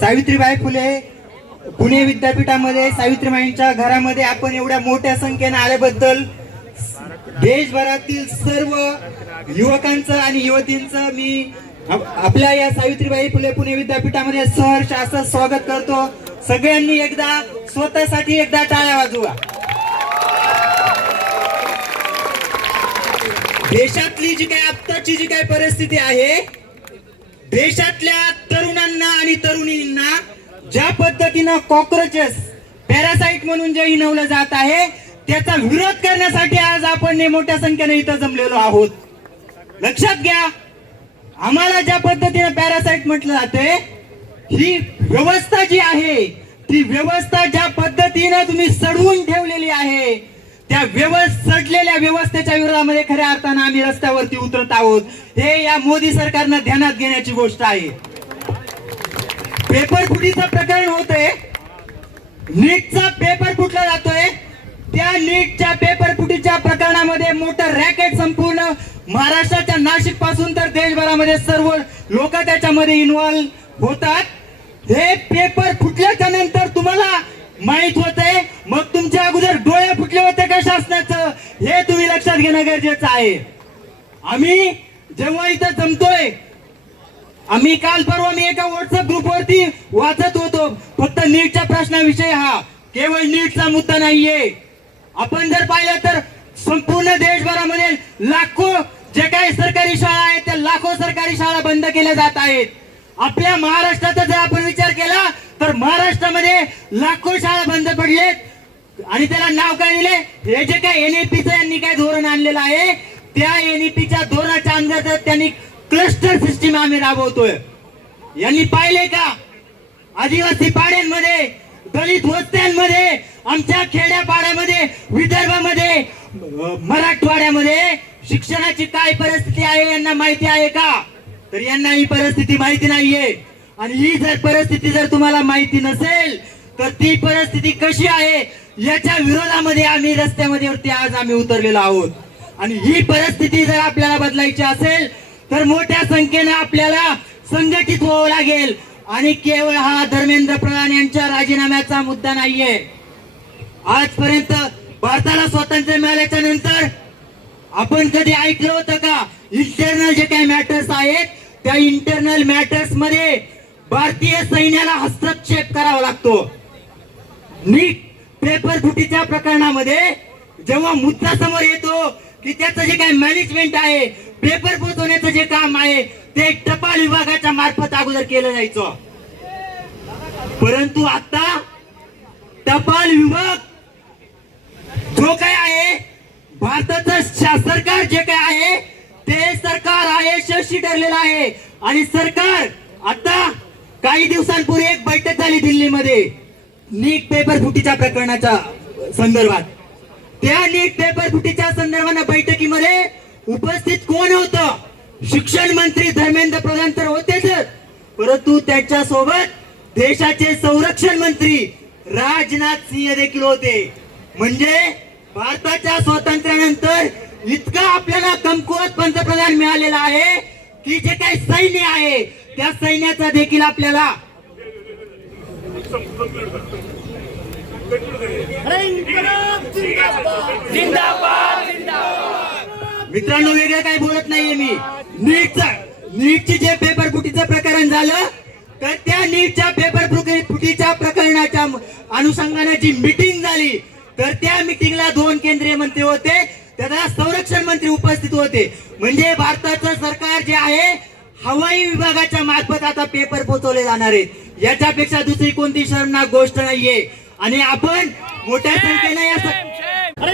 सावित्रीबाई फुले पुणे विद्यापीठामध्ये सावित्रीबाईंच्या घरामध्ये आपण एवढ्या मोठ्या संख्येने आल्याबद्दल देशभरातील सर्व युवकांचं आणि युवतींचं मी आपल्या या सावित्रीबाई फुले पुणे विद्यापीठामध्ये सहर्ष असं स्वागत करतो. सगळ्यांनी एकदा स्वतःसाठी एकदा टाळ्या वाजवा. देशातली जी काही आत्ताची जी काही परिस्थिती आहे, देशातल्या तरुणांना आणि तरुणींना ज्या पद्धतीनं कॉक्रोचेस पॅरासाइट म्हणून जे हिणवलं जात आहे त्याचा विरोध करण्यासाठी आज आपण मोठ्या संख्येने इथं जमलेलो आहोत. लक्षात घ्या, आम्हाला ज्या पद्धतीने पॅरासाइट म्हटलं जाते, ही व्यवस्था जी आहे ती व्यवस्था ज्या पद्धतीने तुम्ही सडवून ठेवलेली आहे त्या सडलेल्या व्यवस्थेच्या विरोधामध्ये खऱ्या अर्थानं आम्ही रस्त्यावरती उतरत आहोत. हे या मोदी सरकारनं ध्यानात घेण्याची गोष्ट आहे. पेपर फुटीचं प्रकरण होतंय, नीटचा पेपर फुटला जातोय. त्या नीटच्या पेपर फुटीच्या प्रकरणामध्ये मोठं रॅकेट संपूर्ण महाराष्ट्राच्या नाशिक पासून तर देशभरामध्ये सर्व लोक त्याच्यामध्ये इन्व्हॉल्व होतात. हे पेपर फुटल्याच्या नंतर तुम्हाला माहित होतंय, मग तुमच्या अगोदर डोळे फुटले होते का शासनाचं, हे तुम्ही लक्षात घेणं गरजेचं आहे. आम्ही जेव्हा इथं जमतोय, आम्ही काल परवा मी एका व्हॉट्सअप ग्रुपवरती वाचत होतो, फक्त नीटच्या प्रश्नाविषयी हा केवळ नीटचा मुद्दा नाहीये. आपण जर पाहिलं तर संपूर्ण देशभरामध्ये लाखो जे काही सरकारी शाळा आहेत त्या लाखो सरकारी शाळा बंद केल्या जात आहेत. आपल्या महाराष्ट्राचा जर आपण विचार केला तर महाराष्ट्रामध्ये लाखो शाळा बंद पडलेत आणि त्याला नाव काय दिले, हे जे काही एनईपीचं यांनी काय धोरण आणलेलं आहे त्या एनईपीच्या धोरणाच्या अंतर्गत त्यांनी क्लस्टर सिस्टीम आम्ही राबवतोय. यांनी पाहिले का आदिवासी पाड्यांमध्ये, दलित वस्त्यांमध्ये, आमच्या खेड्यापाड्यामध्ये, विदर्भामध्ये, मराठवाड्यामध्ये शिक्षणाची काय परिस्थिती आहे यांना माहिती आहे का? तर यांना ही परिस्थिती माहिती नाहीये. आणि ही जर परिस्थिती जर तुम्हाला माहिती नसेल तर ती परिस्थिती कशी आहे याच्या विरोधामध्ये आम्ही रस्त्यामध्ये आज आम्ही उतरलेलो आहोत. आणि ही परिस्थिती जर आपल्याला बदलायची असेल तर मोठ्या संख्येने आपल्याला संघटित व्हावं लागेल. आणि केवळ हा धर्मेंद्र प्रधान यांच्या राजीनाम्याचा मुद्दा नाहीये. आजपर्यंत भारताला स्वातंत्र्य मिळाल्याच्या नंतर आपण कधी ऐकलं होतं का इंटरनल जे काही मॅटर्स आहेत त्या इंटरनल मॅटर्स मध्ये भारतीय सैन्याला हस्तक्षेप करावा लागतो. नीट पेपर फुटीच्या प्रकरणामध्ये जेव्हा मुद्दा समोर येतो की त्याचं जे काही मॅनेजमेंट आहे, पेपर पोहोचवण्याचं जे काम आहे ते टपाल विभागाच्या मार्फत अगोदर केलं जायचं. परंतु आता टपाल विभाग जो काय आहे, भारताचं सरकार जे काय आहे ते सरकार आयएसएसशी ठरलेलं आहे. आणि सरकार आता काही दिवसांपूर्वी एक बैठक झाली दिल्लीमध्ये नीट पेपर फुटीच्या प्रकरणाच्या संदर्भात. त्या नीट पेपर फुटीच्या संदर्भाने बैठकीमध्ये उपस्थित कोण होतं? शिक्षण मंत्री धर्मेंद्र प्रधान तर होतेच, परंतु त्याच्या सोबत देशाचे संरक्षण मंत्री राजनाथ सिंह देखील होते. म्हणजे भारताच्या स्वातंत्र्यानंतर इतका आपल्याला कमकुवत पंतप्रधान मिळालेला आहे की जे काही सैन्य आहे त्या सैन्याचा देखील आपल्याला मित्रांनो वेगळं काही बोलत नाहीये मी. नीटची जे पेपर फुटीचं प्रकरण झालं तर त्या नीटच्या पेपर फुटीच्या प्रकरणाच्या अनुषंगाने जी मीटिंग झाली तर त्या मीटिंगला 2 केंद्रीय मंत्री होते, त्याला संरक्षण मंत्री उपस्थित होते. म्हणजे भारताचं सरकार जे आहे हवाई विभागाच्या मार्फत आता पेपर पोहोचवले जाणार आहेत. याच्यापेक्षा दुसरी कोणती शर्मनाक गोष्ट नाहीये. आणि आपण मोठ्या संख्येने या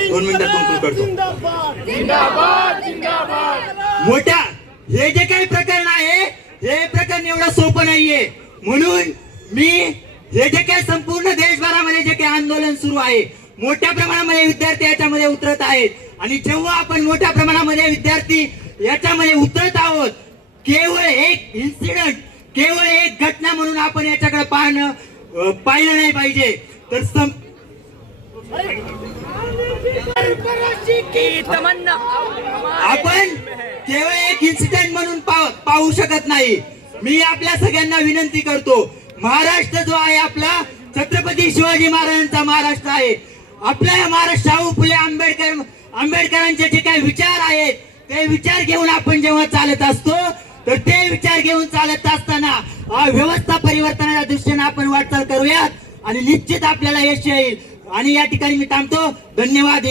2 मिनिटात कंक्लूड करतो. मोठ्या हे जे काही प्रकरण आहे हे प्रकरण एवढं सोपं नाहीये. म्हणून मी हे जे काही संपूर्ण देशभरामध्ये जे काही आंदोलन सुरू आहे, मोठ्या प्रमाणामध्ये विद्यार्थी याच्यामध्ये उतरत आहेत. आणि जेव्हा आपण मोठ्या प्रमाणामध्ये विद्यार्थी याच्यामध्ये उतरत आहोत, केवळ एक इन्सिडेंट, केवळ एक घटना म्हणून आपण याच्याकडे पाहिलं नाही पाहिजे. तर आपण केवळ एक इन्सिडेंट म्हणून पाहू शकत नाही. मी आपल्या सगळ्यांना विनंती करतो महाराष्ट्र जो आहे आपला छत्रपती शिवाजी महाराजांचा महाराष्ट्र आहे. आपल्या या महाराष्ट्र शाहू फुले आंबेडकरांचे जे काही विचार आहेत ते विचार घेऊन आपण जेव्हा चालत असतो तर ते विचार घेऊन चालत असताना व्यवस्था परिवर्तनाच्या दृष्टीने आपण वाटचाल करूयात आणि निश्चित आपल्याला यश येईल. आणि या ठिकाणी मी थांबतो. धन्यवाद.